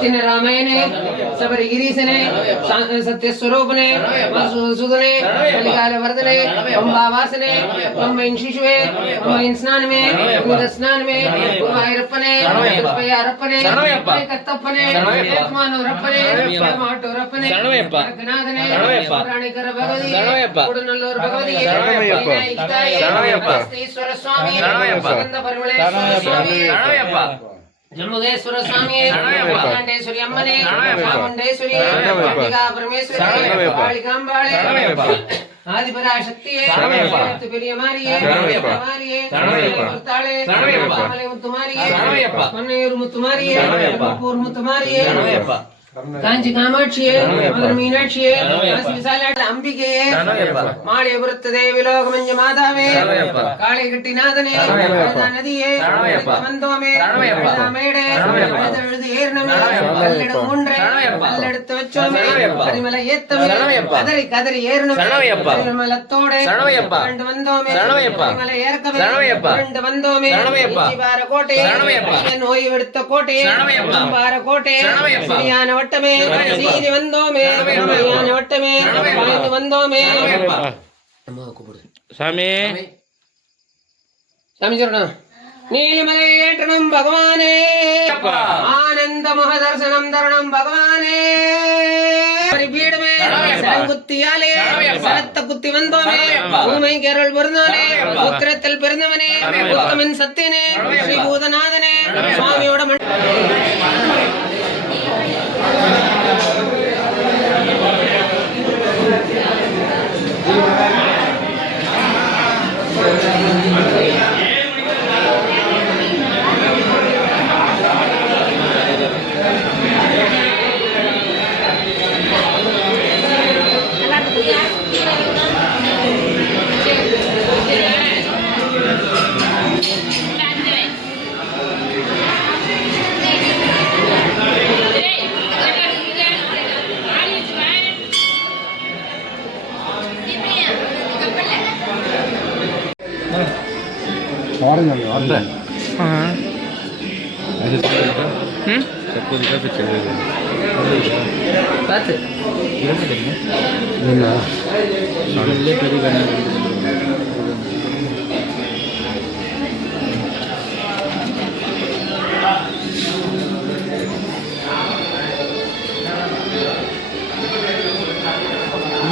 सत्य रामायणे सबरी गिरीशने सत्य स्वरूपने सुदने कलिकाल वर्धने पंबावासने पंबइन शिशुवे पंबइन स्नान में पुण्य स्नान में गुरुवायूरप्पने कृपयारप्पने कत्तप्पने एकमानूरप्पने माटूरप्पने रघुनाथने पुराणिकर भगवती कुडनल्लूर भगवती ईश्वर स्वामी सुगंध परिमलेश्वर स्वामी जम्बुगेश्वर स्वामी मार्कंडेश्वरी अम्मने चामुंडेश्वरी अंबिका परमेश्वरी कालिकांबाळे आदिपराशक्तिये पेरिय मारिये मारिये मुत्ताळे माले मुत्तुमारिये मन्नेयूर मुत्तुमारिये पूर मुत्तुमारिये कांची कामाक्षिये मदर मीनाक्षिये विशालाट अंबिकेये माळे वृत्तदे विलोकमंज मातावे काळे गट्टिनाथने नदिये मंदोमे मेडे ஏர்னமே கல்லெடு மூன்றே கல்லெடுத்து வச்சோமே பரிமல ஏத்தமே கதறி கதறி ஏர்னமே பரிமலத்தோடே ரெண்டு வந்தோமே பரிமல ஏற்கவே ரெண்டு வந்தோமே ஜீவார கோட்டை நோய் எடுத்த கோட்டை பார கோட்டை சரியான வட்டமே சீதி வந்தோமே சரியான வட்டமே பாய்ந்து வந்தோமே சாமி சாமி சரணம் நீலிமலை ஏற்றணும் பகவானே ஆனந்த மகதர்சனம் தரணம் பகவானே பீடமே குத்தியாலே சரத்த குத்தி வந்தோமே பூமை கருள் பிறந்தோனே உத்திரத்தில் பிறந்தவனே உத்தமன் சத்தியனே ஸ்ரீ பூதநாதனே சுவாமியோட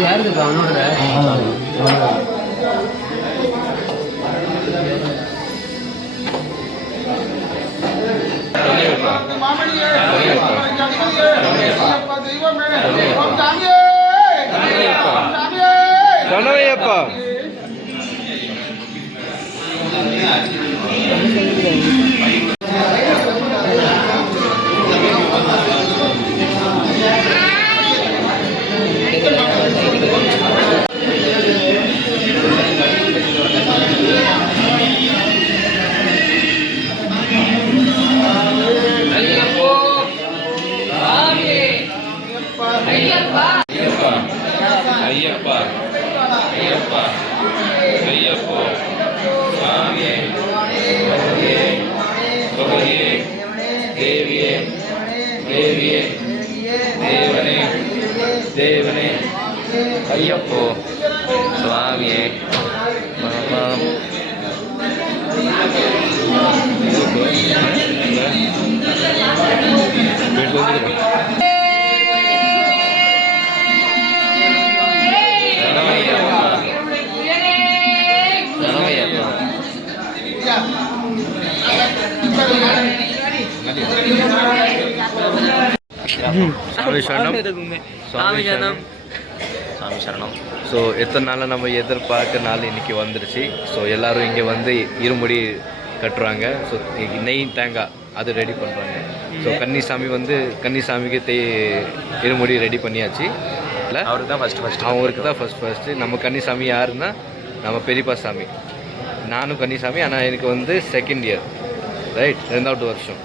யாருக்கு அவனோட சனவையப்பா ஐயப்பா ஐயப்பா ஐயப்போ சுவாமியே தொகையே தேவியே தேவியே தேவனே தேவனே ஐயப்போ சுவாமியே சாமி சரணம் சாமி சரணம் சாமி சரணம். ஸோ எத்தனை நாளாக நம்ம எதிர்பார்க்க நாள் இன்றைக்கி வந்துருச்சு. ஸோ எல்லோரும் இங்கே வந்து இருமுடி கட்டுறாங்க. ஸோ நெய் தேங்காய் அது ரெடி பண்ணுறாங்க. ஸோ கன்னிசாமி வந்து கன்னிசாமிக்கு இருமுடி ரெடி பண்ணியாச்சு. இல்லை அவருக்கு தான் அவருக்கு தான் ஃபஸ்ட்டு. நம்ம கன்னிசாமி யாருன்னா நம்ம பெரியப்பா சாமி. நானும் கன்னிசாமி, ஆனால் எனக்கு வந்து செகண்ட் இயர், ரைட், 2வது வருஷம்.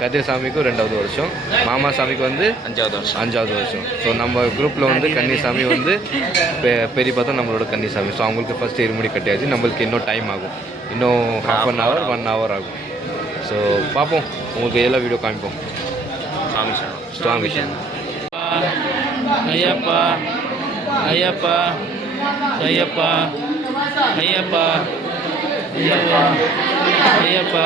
கதிர் சாமிக்கும் 2வது வருஷம். மாமா சாமிக்கு வந்து 5வது வருஷம். ஸோ நம்ம குரூப்பில் வந்து கன்னிசாமி வந்து பெரியப்பா தான் நம்மளோட கன்னிசாமி. ஸோ அவங்களுக்கு ஃபஸ்ட்டு இருமுடி கட்டியாச்சு. நம்மளுக்கு இன்னும் டைம் ஆகும், இன்னும் ½ hour 1 hour ஆகும். ஸோ பார்ப்போம், உங்களுக்கு எல்லா வீடியோ காமிப்போம். சுவாமி சரணம். சுவாமி சரணம். ஐயப்பா ஐயப்பா ஐயப்பா ஐயப்பா ஐயப்பா ஐயப்பா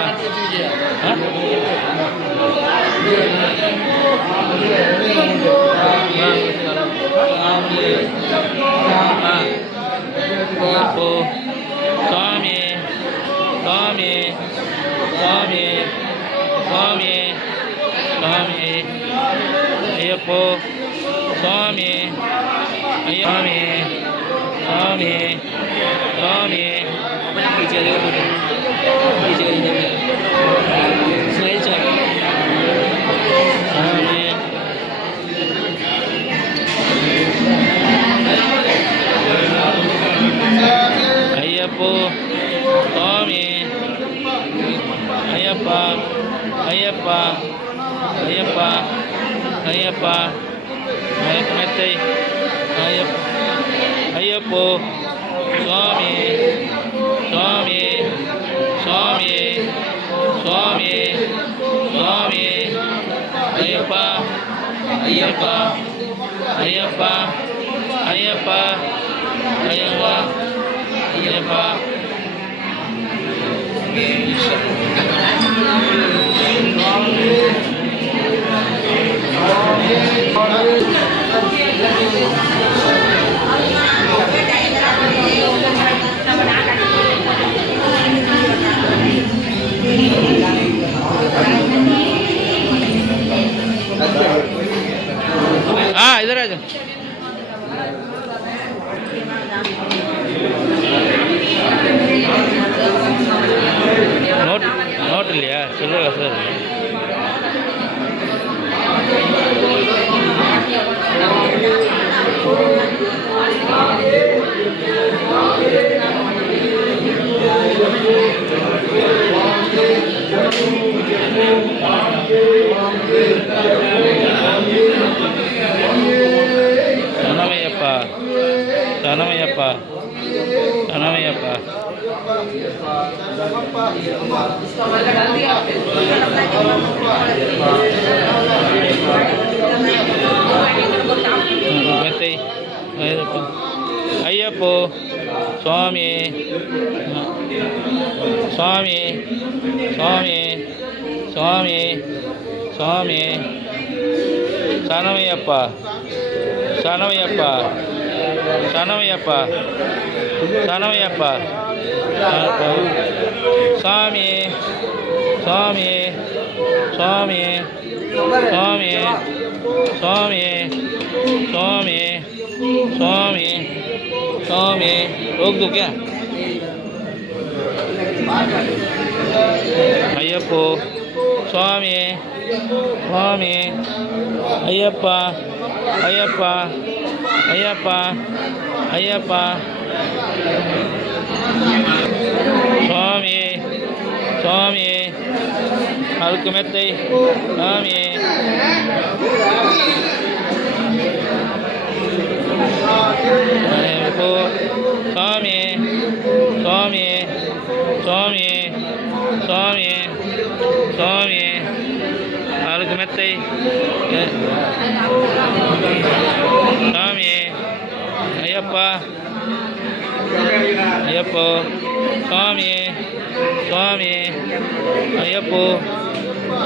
ஐயப்போ சுவாமி சுவாமி சுவாமி சுவாமி சுவாமி ஐயப்போ சுவாமி ஐயாமி சுவாமி சுவாமி ஐயப்போ சுவாமி ஐயப்பா ஐயப்பா ஐயப்பா ஐயப்பா மெத்தை ஐயப்போ சுவாமி சுவாமி சுவாமி சுவாமி சுவாமி ஐயப்பா ஐயப்பா ஐயப்பா ஐயப்பா ஐயப்பா ஐயப்பா इधर आ जाओ नोट लिया चलेगा सर சனமையப்பா சனமையப்பா சனமையப்பா மெத்தை ஐயப்போ சுவாமி சுவாமி சுவாமி சுவாமி சுவாமி சனமையப்பா சனமையப்பா சனமையப்பா சனமையப்பா சுவாமி சுவாமி சுவாமி சுவாமி சுவாமி சுவாமி சுவாமி சுவாமி रोक दो क्या ஐயப்போ சுவாமி சுவாமி ஐயப்பா ஐயப்பா ஐயப்பா ஐயப்பா சுவாமி சுவாமி அழுக்கு மெத்தை சுவாமி ஐயப்போ சுவாமி சுவாமி சுவாமி சுவாமி சுவாமி அழுக்கு மெத்தை சுவாமி ஐயப்பா ஐயப்போ சுவாமி சுவாமி ஐயப்போ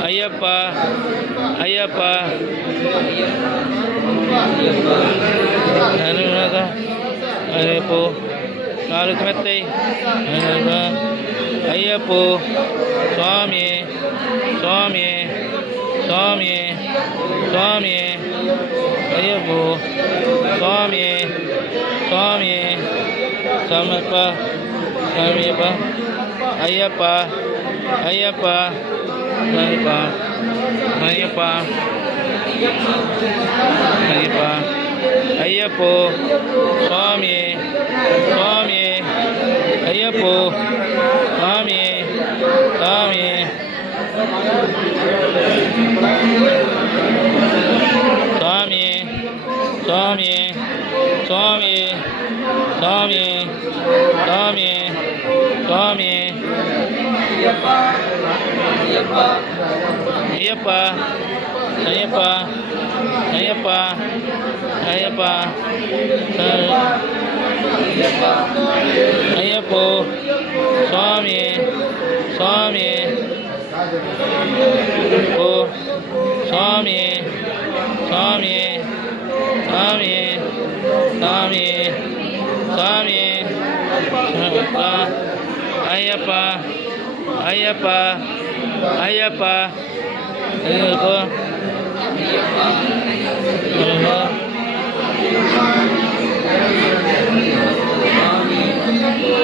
ஐயப்பா ஐயப்பா ஐயப்போ நாளுக்கு மெத்தை ஐயப்போ சுவாமி சுவாமி சுவாமி சுவாமி ஐயப்போ சுவாமி சுவாமி சமப்பா சாமியப்பா ஐயப்பா ஐயப்பா ஐயப்பா ஐயப்பா ஐயப்பா ஐயப்போ சுவாமி சுவாமி ஐயப்போ சுவாமி சுவாமி சுவாமி சுவாமி சுவாமி சுவாமி சுவாமி சுவாமி ஐயப்பா ஐயப்பா ஐயப்பா ஐயப்பா ஐயப்போ சுவாமியே சுவாமியே ஓ சுவாமியே சுவாமியே சுவாமியே சுவாமியே சுவாமியே ஐயப்பா ஐயப்பா ஐயப்பா ஐயப்பா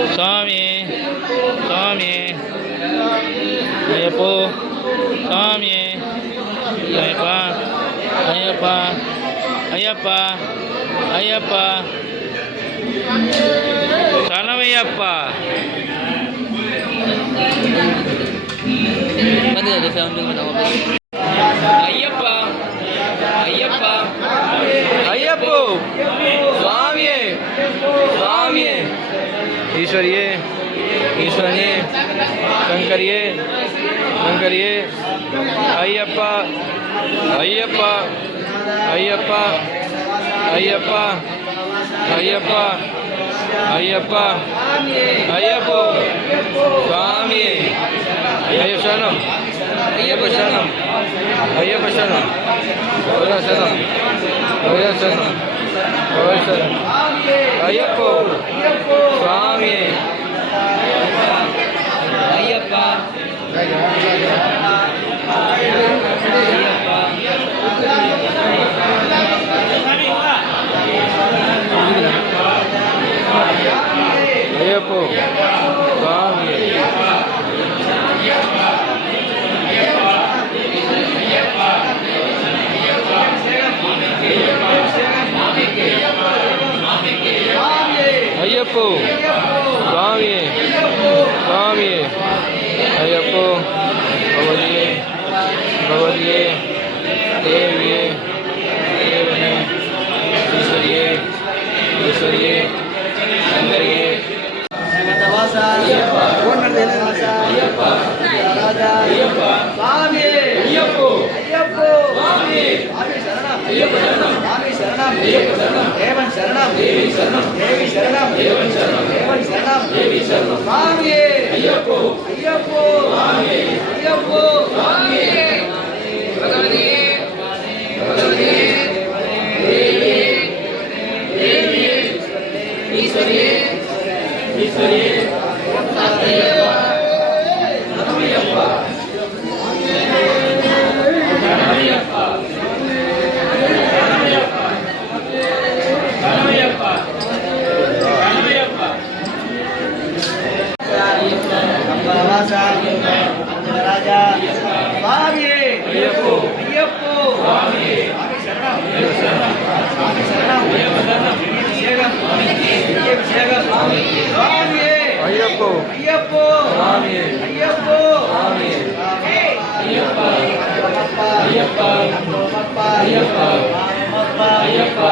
சுவாமியே சுவாமியே ஐயப்போ சுவாமியே ஐயப்பா ஐயப்பா ஐயப்பா ஐயப்பா சனவையப்பா ஐயப்பா ஐயப்பா ஐயப்போ சுவாமியே சுவாமியே ஈஸ்வரியே ஈஸ்வரனே சங்கரியே சங்கரியே ஐயப்பா ஐயப்பா ஐயப்பா ஐயப்பா ஐயப்பா ஐயப்பா ஐயப்போ சுவாமியே ஐயப்ப சரணம் ஐயப்ப சரணம் ஐயப்ப சரணம் ஐயா சரணம் ஐயா சரணம் ஐயா சரணம் ஐயப்போ சுவாமியே ஐயப்பா ஐயப்போ சுவாமியே ஐயப்போ சுவாமியே சுவாமியே ஐயப்போ பகவதியே பகவதியே தேவியே தேவனே ஈஸ்வரியே ஈஸ்வரியே சங்கரியே ஐயப்போ ஐயப்போ சுவாமியே ஐயப்போ சுவாமியே ஐயப்பா ஐயப்பா ஐயப்பா ஐயப்பா ஐயப்பா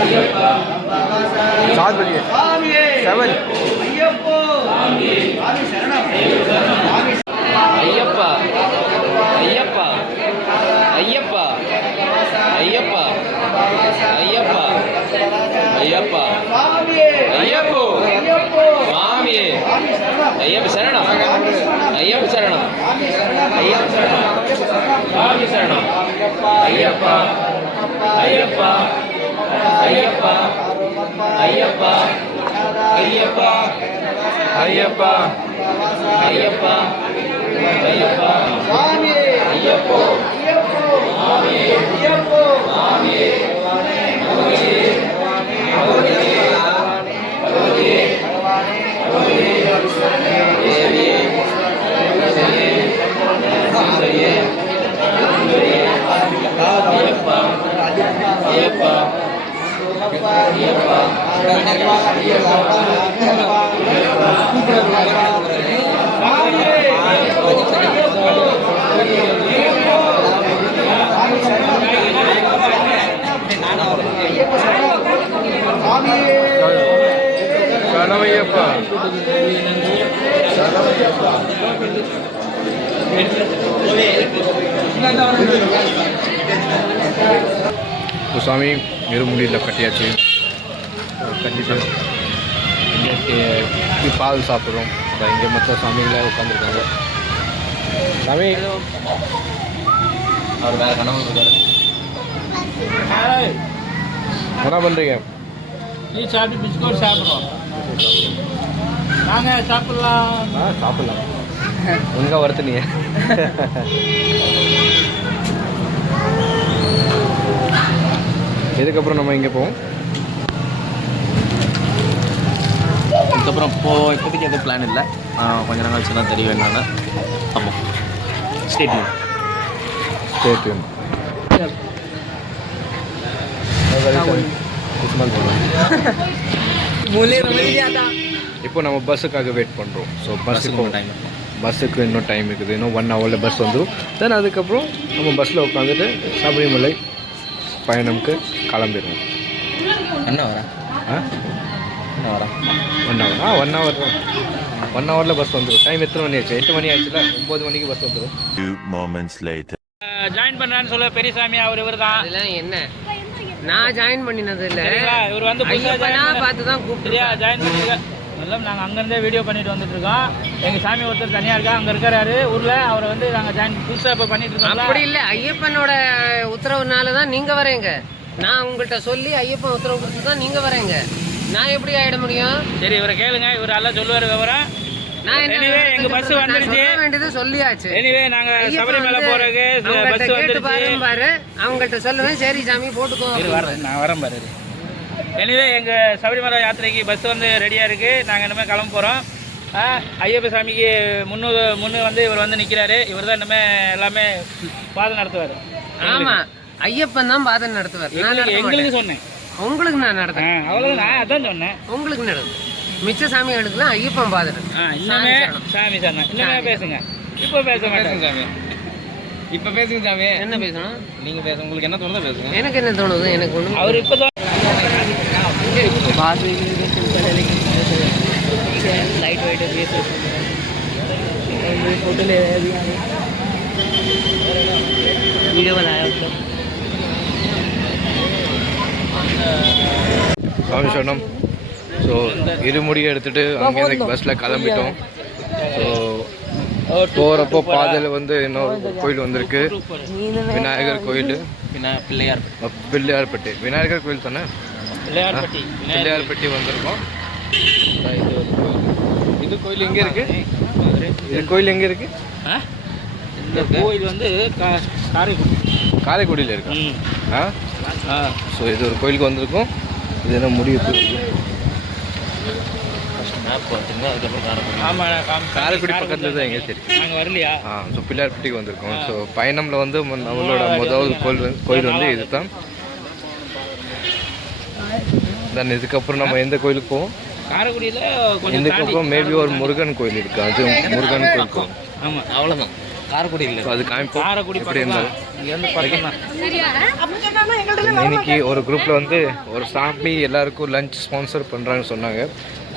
ஐயப்பா सात बजे सेवन ஐயப்பா ஐயப்பா ஐயப்பா ஐயப்பா ஐயப்பா ஐயப்பா ஐயப்போ சுவாமியே ஐயப்ப சரணம் ஐயப்ப சரணம் ஐயப்ப சரணம் சுவாமி சரணம் ஐயப்பா ஐயப்பா ஐயப்பா ஐயப்பா ஐயப்பா ஐயப்பா ஐயப்பா ஐயப்பா சுவாமியே ஐயப்போ சுவாமியே ஐயப்போ சுவாமியே சரணமையப்பா சரணமையப்பா இப்போ சாமி இருமுடியில் கட்டியாச்சு. கட்டிட்டு இங்கே பால் சாப்பிட்றோம். இங்கே மற்ற சாமிகளே உட்காந்துருக்காங்க. சாமி அவர் வேறு கனவு இருக்காரு. என்ன பண்ணுறீங்க? டீ சாப்பிட்டு பிஸ்கட் சாப்பிட்றோம். நாங்கள் சாப்பிட்லாம். சாப்பிட்லாம். ஒழுங்காக வருத்துனீங்க. இதுக்கப்புறம் நம்ம இங்கே போவோம். அதுக்கப்புறம் இப்போதைக்கு எதுவும் பிளான் இல்லை. கொஞ்ச நாள் கழிச்சு தான் தெரியும் என்னென்னு. ஆமாம், ஸ்டேட்யூன். இப்போ நம்ம பஸ்ஸுக்காக வெயிட் பண்ணுறோம். ஸோ பஸ்ஸுக்கு இன்னும் டைம் இருக்குது. இன்னும் 1 hour பஸ் வந்துடும். தென் அதுக்கப்புறம் நம்ம பஸ்ஸில் உட்காந்துட்டு சபரிமலை பயணம்க்கு கிளம்பிடுவோம். என்ன வர என்ன வர 1 hour 1 hour தான். 1 hourல பஸ் வந்துடும். டைம் எத்தனை மணி ஆச்சு? 8 மணி ஆச்சுல. 9 மணிக்கு பஸ் வந்துடும். ஜாயின் பண்ணுறான்னு சொல்ல பெரியசாமி அவர் இவர் தான். அதெல்லாம் என்ன, நான் ஜாயின் பண்ணினது இல்லை. இவர் வந்து பார்த்து தான் கூப்பிட்டு ஜாயின் பண்ணிருக்கேன். எல்லாம் நாங்கள் அங்கேருந்தே வீடியோ பண்ணிட்டு வந்துட்டு இருக்கோம். எங்கள் சாமி ஒருத்தர் தனியாக இருக்கா, அங்கே இருக்கிறாரு ஊரில். அவரை வந்து நாங்கள் ஜாயின் புதுசாக இப்போ பண்ணிட்டு இருக்கோம். அப்படி இல்லை, ஐயப்பனோட உத்தரவுனால தான் நீங்கள் வரீங்க. நான் உங்கள்கிட்ட சொல்லி ஐயப்பன் உத்தரவு கொடுத்து தான் நீங்கள் வரீங்க. நான் எப்படி ஆகிட முடியும்? சரி, இவரை கேளுங்க, இவர் எல்லாம் சொல்லுவார் விவரம். நான் என்ன எங்க பஸ் வந்துருச்சு, வேண்டியது சொல்லியாச்சு. எனிவே நாங்க சபரிமலை போறதுக்கு பஸ் வந்துருச்சு பாரு, அவங்கள்ட்ட சொல்லுவேன். சரி சாமி போட்டுக்கோ, நான் வரேன் பாரு. எனிவே எங்க சபரிமலை யாத்திரைக்கு பஸ் வந்து ரெடியா இருக்கு. நாங்க இனிமே கிளம்ப போறோம். ஐயப்ப சாமிக்கு முன்னு வந்து இவர் வந்து நிக்கிறாரு. இவர் தான் இனிமே எல்லாமே பாதம் நடத்துவார். ஆமா, ஐயப்பன் தான் பாதம் நடத்துவார். எங்களுக்கு சொன்னேன், உங்களுக்கு நான் நடத்தேன். அவ்வளவு நான் அதான் சொன்னேன். உங்களுக்கு நடக்கும். மிச்ச சாமிகளுக்குலாம் ஐயப்பன் பாதம். இன்னமே சாமி சொன்னேன். இன்னமே பேசுங்க. இப்போ பேச மாட்டேங்க சாமி. இப்போ பேசுங்க சாமி. என்ன பேசணும்? நீங்க பேசுங்க, உங்களுக்கு என்ன தோணுதோ பேசுங்க. எனக்கு என்ன தோணுது? எனக்கு ஒண்ணு. அவர் இப்போ लाइट वाइट फोटो ले रहे हैं, वीडियो बनाया मतलब. சாமி சொன்னோம். ஸோ இருமுடியை எடுத்துகிட்டு அங்கேருந்து பஸ்ஸில் கிளம்பிட்டோம். ஸோ போகிறப்போ பாதையில் வந்து இன்னொரு கோயில் வந்திருக்கு. விநாயகர் கோயில், பிள்ளையார்பட்டி. விநாயகர் கோயில் தானே? பிள்ளையார்பட்டி வந்திருக்கோம். இது கோயில் எங்கே இருக்கு? இது கோயில் எங்கே இருக்கு? இந்த கோயில் வந்து காரைக்குடியில் இருக்கு. ஸோ இது ஒரு கோயிலுக்கு வந்திருக்கோம். இது என்ன முடிவு? காரைக்குடி பக்கத்தில் தான் எங்கே சரி நாங்கள் வரலையா? ஸோ பிள்ளையார்பட்டிக்கு வந்திருக்கோம். ஸோ பயணம்ல வந்து நம்மளோட முதல் கோயில் வந்து இது தான். தென் இதுக்கப்புறம் நம்ம எந்த கோயிலுக்கு போவோம்? காரைக்குடியில். இதுக்கப்புறம் மேபி ஒரு முருகன் கோயில் இருக்கு. அது முருகன் கோயில் போகும். ஆமாம், அவ்வளோதான். காரைக்குடி இல்லை, அது காமிப்போம். காரைக்குடி எப்படி இருந்தாலும் இங்கேருந்து இன்னைக்கு ஒரு குரூப்பில் வந்து ஒரு சாமி எல்லாருக்கும் லஞ்ச் ஸ்பான்சர் பண்ணுறாங்கன்னு சொன்னாங்க.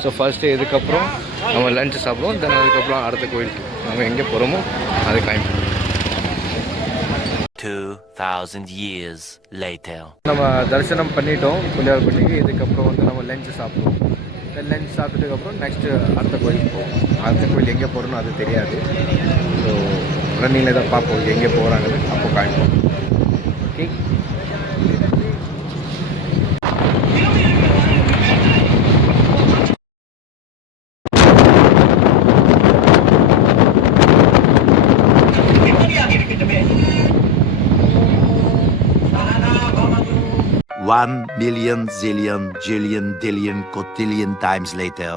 ஸோ ஃபர்ஸ்ட்டு இதுக்கப்புறம் நம்ம லஞ்ச் சாப்பிடுவோம். தென் அதுக்கப்புறம் அடுத்த கோயிலுக்கு நம்ம எங்கே போகிறோமோ அது காமிப்போம். 2000 years later. நம்ம தரிசனம் பண்ணிட்டோம் பிள்ளையார்பட்டிக்கு. இதுக்கப்புறம் வந்து நம்ம லஞ்ச் சாப்பிடுவோம். லஞ்ச் சாப்பிட்டதுக்கப்புறம் நெக்ஸ்ட்டு அடுத்த கோயிலுக்கு போவோம். அடுத்த கோயில் எங்கே போகிறோன்னு அது தெரியாது. ஸோ ரன்னிங்கில் தான் பார்ப்போம் எங்கே போகிறாங்கன்னு. அப்போ காமிப்போம். Okay. One million zillion jillion dillion cotillion times later.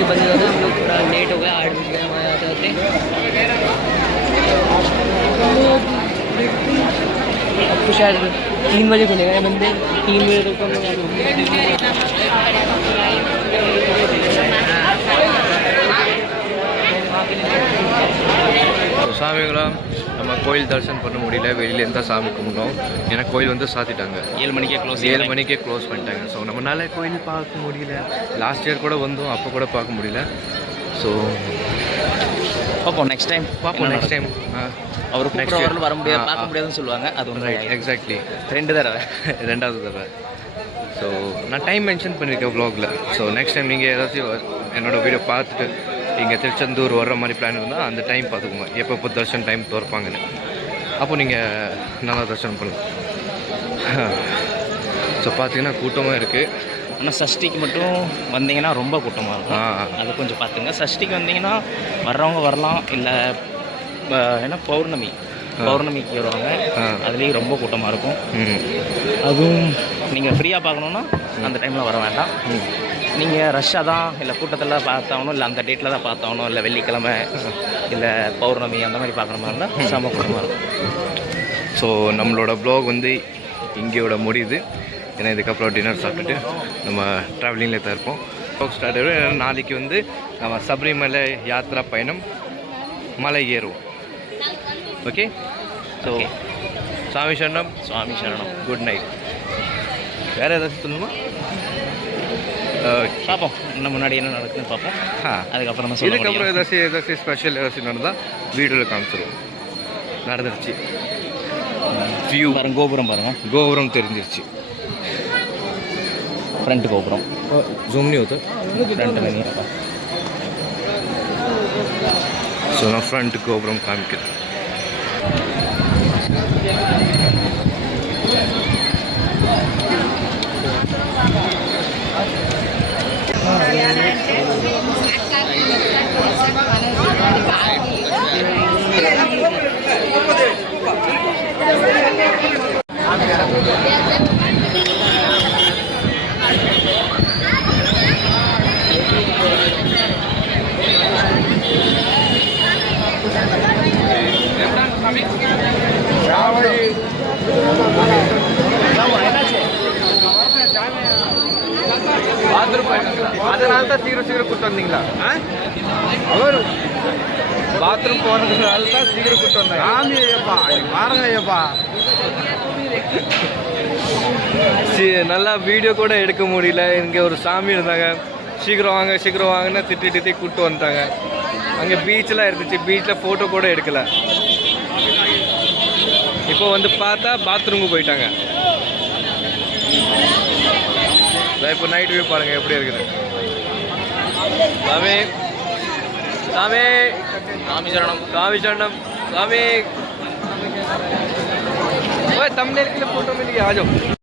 बजे बंद हो गया, हम लोग थोड़ा लेट हो गया, 8 बज गए हमारे आते होते। अब तो शायद 3 बजे खुलेगा ये बंदे, 3 बजे तक हम लोग சாமிங்களா நம்ம கோயில் தரிசனம் பண்ண முடியல, வெளியிலேருந்து தான் சாமி கும்பிட்டோம். ஏன்னா கோயில் வந்து சாத்திட்டாங்க, 7 மணிக்கே 7 மணிக்கே க்ளோஸ் பண்ணிட்டாங்க. ஸோ நம்மளால கோயில் பார்க்க முடியல. லாஸ்ட் இயர் கூட வந்தோம், அப்போ கூட பார்க்க முடியல. ஸோ பார்ப்போம் நெக்ஸ்ட் டைம். நெக்ஸ்ட் டைம் அவர் கூப்பிட்றவர்கள் வர முடியாது, பார்க்க முடியாதுன்னு சொல்லுவாங்க. அது ஒன்று எக்ஸாக்ட்லி 2 தடவை 2வது தடவை. ஸோ நான் டைம் மென்ஷன் பண்ணியிருக்கேன் வ்ளாகில். ஸோ நெக்ஸ்ட் டைம் நீங்கள் ஏதாச்சும் என்னோடய வீடியோ பார்த்துட்டு இங்கே திருச்செந்தூர் வர்ற மாதிரி பிளான் இருந்தால் அந்த டைம் பார்த்துக்கோங்க, எப்போ தர்ஷன் டைம் திறப்பாங்கன்னு. அப்போ நீங்கள் நல்லா தரிசனம் பண்ணுங்கள். ஸோ பார்த்தீங்கன்னா கூட்டமாக இருக்குது. ஆனால் சஷ்டிக்கு மட்டும் வந்தீங்கன்னா ரொம்ப கூட்டமாக இருக்கும். அது கொஞ்சம் பார்த்துங்க. சஷ்டிக்கு வந்தீங்கன்னா வர்றவங்க வரலாம், இல்லை ஏன்னா பௌர்ணமிக்கு வருவாங்க, அதுலேயும் ரொம்ப கூட்டமாக இருக்கும். அதுவும் நீங்கள் ஃப்ரீயாக பார்க்கணுன்னா அந்த டைமில் வர வேண்டாம். நீங்கள் ரஷ்ஷாக தான் இல்லை கூட்டத்தில் பார்த்தாகணும், இல்லை அந்த டேட்டில் தான் பார்த்தாகணும், இல்லை வெள்ளிக்கிழமை இல்லை பௌர்ணமி அந்த மாதிரி பார்க்குற மாதிரி இருந்தால் செம கூட்டமாக இருக்கும். ஸோ நம்மளோட ப்ளாக் வந்து இங்கேயோட முடியுது. ஏன்னா இதுக்கப்புறம் டின்னர் சாப்பிட்டுட்டு நம்ம ட்ராவலிங்கில் தான் இருப்போம். ப்ளாக் ஸ்டார்ட் ஆகிடும். நாளைக்கு வந்து நம்ம சபரிமலை யாத்ரா பயணம் மலை ஏறுவோம். ஓகே, ஸோ சாமி சரணம். Good night. வேறு ஏதாச்சும் சொல்லணுமா? பார்ப்போம், இன்னும் முன்னாடி என்ன நடக்குதுன்னு பார்ப்போம். அதுக்கப்புறம் இதுக்கப்புறம் ஏதாச்சும் ஸ்பெஷல் ஏதாச்சும் நடந்தால் வீடியோவில் காமிச்சிடுவோம். நடந்துருச்சு, வியூ பாருங்க, கோபுரம் பாருங்கள், கோபுரம் தெரிஞ்சிருச்சு. फ्रंट गोपुरम जूम नहीं होता, फ्रंट में नहीं आता. सो ना फ्रंट गोपुरम काम कर அதனால தான் சீக்கிரம் கூட்டு வந்தீங்களா? அவர் பாத்ரூம் போகிறதுனால தான் சீக்கிரம் கூட்டு வந்தாங்க. சாமி ஐயப்பா பாருங்க ஐயப்பா, நல்லா வீடியோ கூட எடுக்க முடியல. இங்கே ஒரு சாமி இருந்தாங்க, சீக்கிரம் வாங்கன்னு திட்டி கூப்பிட்டு வந்துட்டாங்க. அங்கே பீச்செலாம் இருந்துச்சு, பீச்சில் ஃபோட்டோ கூட எடுக்கலை. இப்போ வந்து பார்த்தா பாத்ரூமுக்கு போயிட்டாங்க. இப்போ நைட் வியூ பாருங்கள் எப்படி இருக்குது. சாமி சரணம் சாமி. thumbnail के लिए फोटो मिल गया, आ जाओ.